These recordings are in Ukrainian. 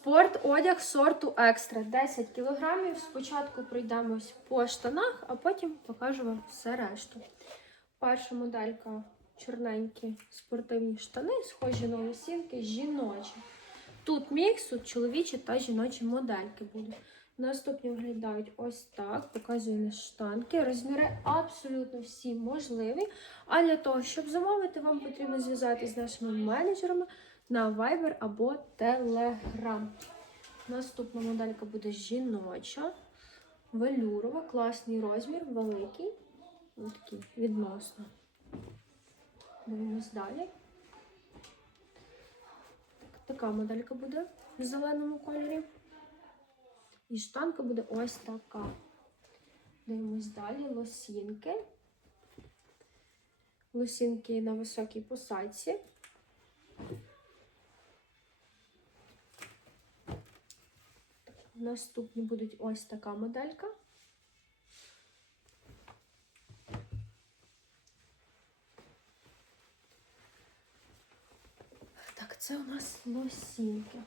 Спорт, одяг сорту екстра 10 кг. Спочатку пройдемось по штанах, а потім покажу вам все решту. Перша моделька чорненькі спортивні штани, схожі на лосінки, жіночі. Тут мікс, тут чоловічі та жіночі модельки будуть. Наступні виглядають ось так. Показую на штанки. Розміри абсолютно всі можливі. А для того, щоб замовити, вам потрібно зв'язатися з нашими менеджерами на Viber або Telegram. Наступна моделька буде жіноча, велюрова, класний розмір, великий. Ось такий відносно. Дивимось далі. Так, така моделька буде в зеленому кольорі. І штанка буде ось така. Дивимось далі. Лосінки. Лосінки на високій посадці. Наступні будуть ось така моделька. Так, це у нас лосінки.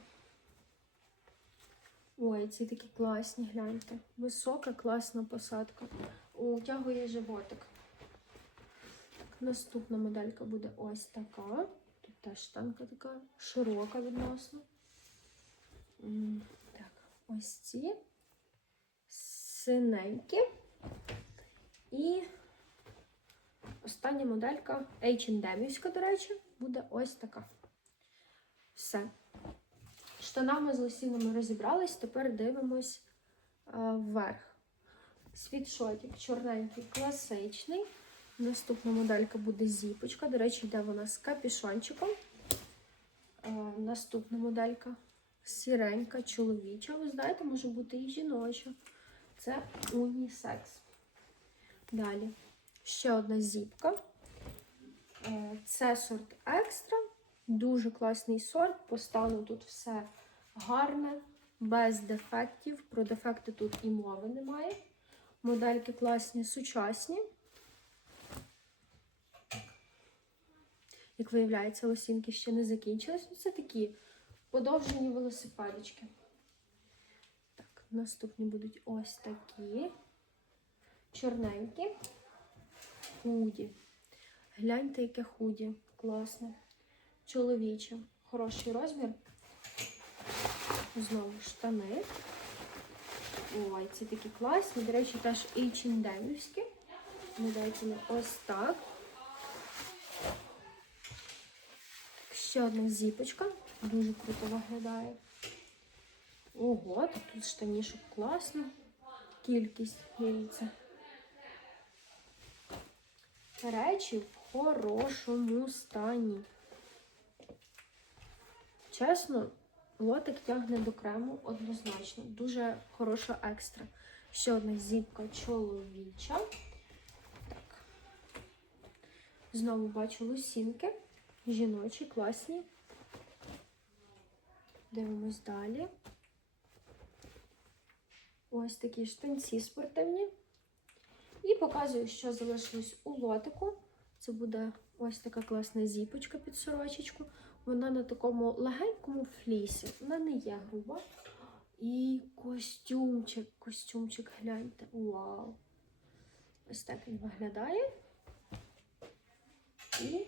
Ой, ці такі класні, гляньте. Висока, класна посадка. Утягує животик. Так, наступна моделька буде ось така. Тут теж штанка така широка відносно. Ось ці синенькі. І остання моделька H&M, до речі, буде ось така. Все. Штанами з лосінами розібрались, тепер дивимось а, вверх. Світшотик чорненький, класичний. Наступна моделька буде зіпочка. До речі, йде вона з капішончиком. А, наступна моделька сіренька, чоловіча. Ви знаєте, може бути і жіноча. Це унісекс. Далі ще одна зіпка. Е, Це сорт екстра. Дуже класний сорт. По стану тут все гарне, без дефектів. Про дефекти тут і мови немає. Модельки класні, сучасні. Як виявляється, лосінки ще не закінчились. Ну, Це такі подовжені велосипедички. Так, наступні будуть ось такі. Чорненькі. Худі. Гляньте, яке худі. Класне. Чоловіче. Хороший розмір. Знову штани. Ой, ці такі класні. До речі, теж H&M-івські. Дайте ми ось так. Ще одна зіпочка. Дуже круто виглядає. Ого, тут, штанішок класно. Кількість, дивіться. Речі в хорошому стані. Чесно, лотик тягне до крему однозначно. Дуже хороша екстра. Ще одна зіпка чоловіча. Так. Знову бачу лосінки. Жіночі, класні. Дивимось далі. Ось такі штанці спортивні. І показую, що залишилось у лотику. Це буде ось така класна зіпочка під сорочечку. Вона на такому легенькому флісі. Вона не є груба. І костюмчик, костюмчик, гляньте. Вау! Ось так він виглядає. І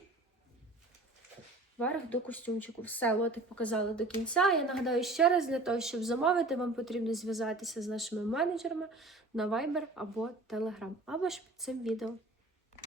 верх до костюмчику. Все, лотик показали до кінця. Я нагадаю ще раз, для того, щоб замовити, вам потрібно зв'язатися з нашими менеджерами на Viber або Telegram, або ж під цим відео.